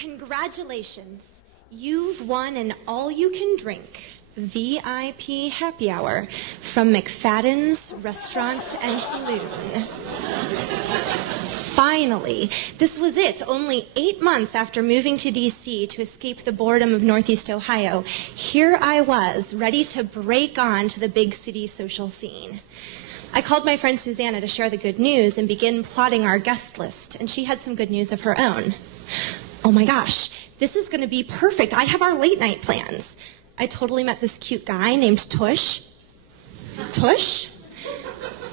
Congratulations. You've won an all-you-can-drink VIP happy hour from McFadden's Restaurant and Saloon. Finally, this was it. Only 8 months after moving to DC to escape the boredom of Northeast Ohio, here I was, ready to break on to the big city social scene. I called my friend Susanna to share the good news and begin plotting our guest list, and she had some good news of her own. Oh my gosh, this is going to be perfect. I have our late night plans. I totally met this cute guy named Tush. Tush?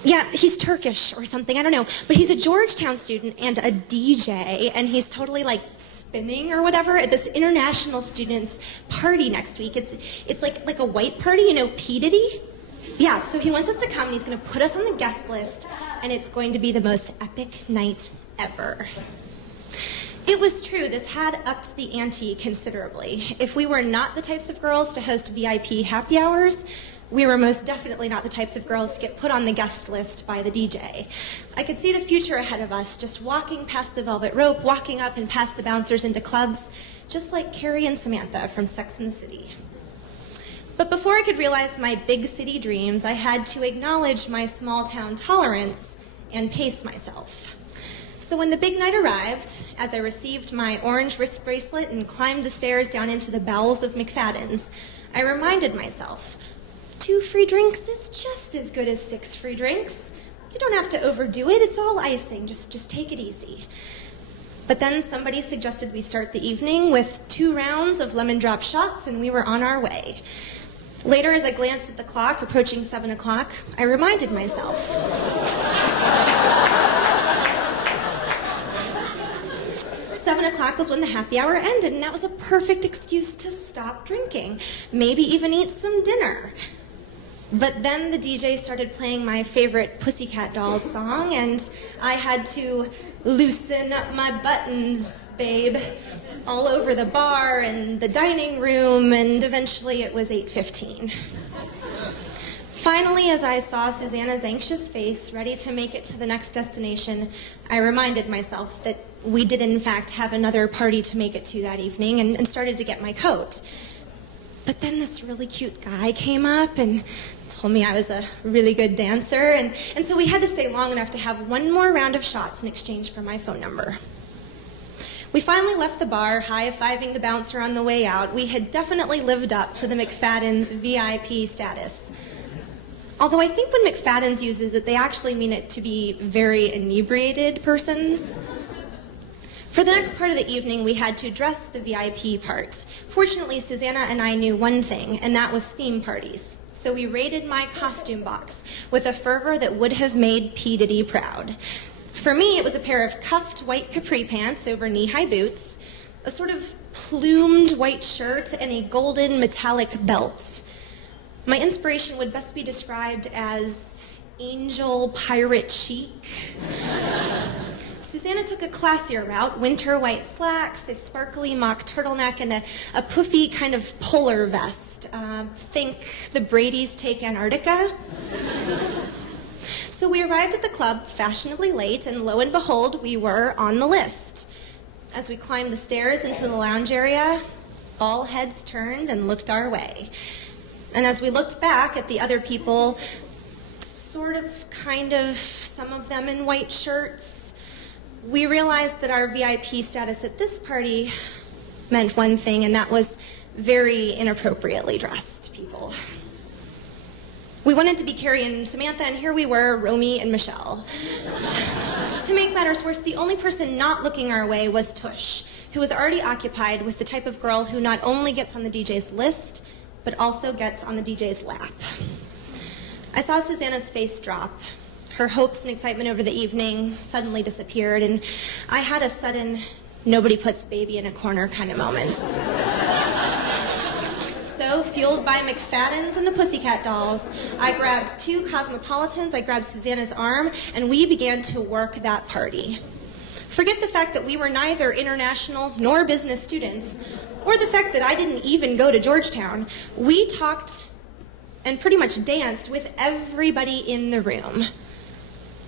Yeah, he's Turkish or something, I don't know. But he's a Georgetown student and a DJ, and he's totally like spinning or whatever at this international students party next week. It's like a white party, you know, P. Diddy? Yeah, so he wants us to come, and he's going to put us on the guest list, and it's going to be the most epic night ever. It was true, this had upped the ante considerably. If we were not the types of girls to host VIP happy hours, we were most definitely not the types of girls to get put on the guest list by the DJ. I could see the future ahead of us, just walking past the velvet rope, walking up and past the bouncers into clubs, just like Carrie and Samantha from Sex and the City. But before I could realize my big city dreams, I had to acknowledge my small town tolerance and pace myself. So when the big night arrived, as I received my orange wrist bracelet and climbed the stairs down into the bowels of McFadden's, I reminded myself, 2 free drinks is just as good as 6 free drinks. You don't have to overdo it, it's all icing, just take it easy. But then somebody suggested we start the evening with 2 rounds of lemon drop shots, and we were on our way. Later, as I glanced at the clock, approaching 7 o'clock, I reminded myself. 7 o'clock was when the happy hour ended, and that was a perfect excuse to stop drinking, maybe even eat some dinner. But then the DJ started playing my favorite Pussycat Dolls song, and I had to loosen up my buttons, babe, all over the bar and the dining room, and eventually it was 8:15. Finally, as I saw Susanna's anxious face, ready to make it to the next destination, I reminded myself that we did in fact have another party to make it to that evening, and started to get my coat. But then this really cute guy came up and told me I was a really good dancer, and so we had to stay long enough to have one more round of shots in exchange for my phone number. We finally left the bar, high-fiving the bouncer on the way out. We had definitely lived up to the McFadden's VIP status. Although I think when McFadden's uses it, they actually mean it to be very inebriated persons. For the next part of the evening, we had to dress the VIP part. Fortunately, Susanna and I knew one thing, and that was theme parties. So we raided my costume box with a fervor that would have made P. Diddy proud. For me, it was a pair of cuffed white capri pants over knee-high boots, a sort of plumed white shirt, and a golden metallic belt. My inspiration would best be described as angel pirate chic. Susanna took a classier route, winter white slacks, a sparkly mock turtleneck, and a puffy kind of polar vest. Think the Brady's Take Antarctica. So we arrived at the club fashionably late, and lo and behold, we were on the list. As we climbed the stairs into the lounge area, all heads turned and looked our way. And as we looked back at the other people, sort of, kind of, some of them in white shirts, we realized that our VIP status at this party meant one thing, and that was very inappropriately dressed people. We wanted to be Carrie and Samantha, and here we were, Romy and Michelle. To make matters worse, the only person not looking our way was Tush, who was already occupied with the type of girl who not only gets on the DJ's list, but also gets on the DJ's lap. I saw Susanna's face drop. Her hopes and excitement over the evening suddenly disappeared, and I had a sudden, nobody puts baby in a corner kind of moment. So, fueled by McFadden's and the Pussycat Dolls, I grabbed 2 Cosmopolitans, I grabbed Susanna's arm, and we began to work that party. Forget the fact that we were neither international nor business students, or the fact that I didn't even go to Georgetown. We talked and pretty much danced with everybody in the room.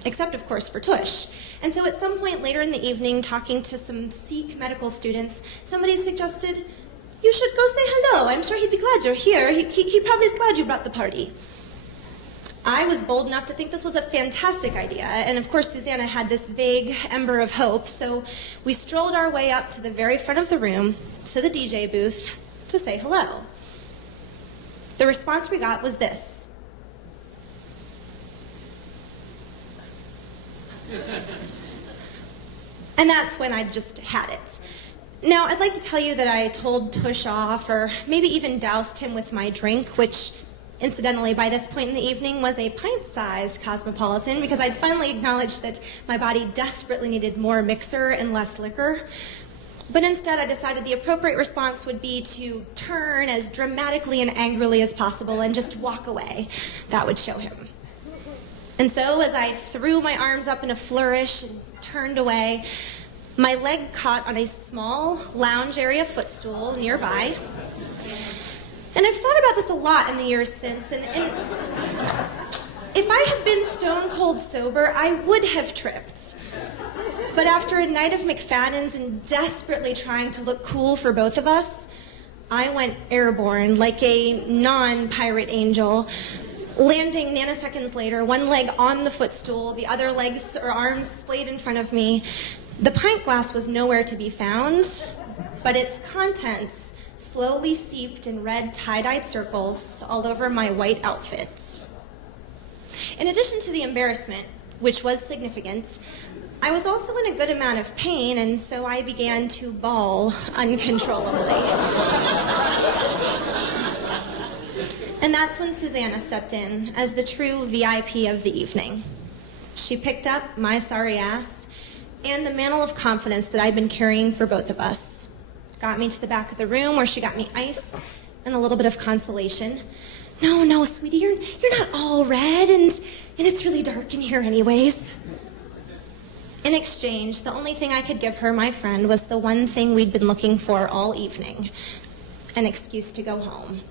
except of course for Tush. And so at some point later in the evening, talking to some Sikh medical students, somebody suggested, "You should go say hello. I'm sure he'd be glad you're here. He probably is glad you brought the party." I was bold enough to think this was a fantastic idea, and of course Susanna had this vague ember of hope, so we strolled our way up to the very front of the room, to the DJ booth, to say hello. The response we got was this. And that's when I just had it. Now, I'd like to tell you that I told Tush off, or maybe even doused him with my drink, which, incidentally, by this point in the evening was a pint-sized Cosmopolitan, because I'd finally acknowledged that my body desperately needed more mixer and less liquor. But instead, I decided the appropriate response would be to turn as dramatically and angrily as possible and just walk away. That would show him. And so, as I threw my arms up in a flourish and turned away, my leg caught on a small lounge area footstool nearby. And I've thought about this a lot in the years since, and if I had been stone cold sober, I would have tripped. But after a night of McFadden's and desperately trying to look cool for both of us, I went airborne like a non-pirate angel, landing nanoseconds later, one leg on the footstool, the other legs or arms splayed in front of me. The pint glass was nowhere to be found, but its contents slowly seeped in red tie-dyed circles all over my white outfit. In addition to the embarrassment, which was significant, I was also in a good amount of pain, and so I began to bawl uncontrollably. And that's when Susanna stepped in as the true VIP of the evening. She picked up my sorry ass and the mantle of confidence that I'd been carrying for both of us. Got me to the back of the room where she got me ice and a little bit of consolation. No, sweetie, you're not all red, and it's really dark in here anyways. In exchange, the only thing I could give her, my friend, was the one thing we'd been looking for all evening, an excuse to go home.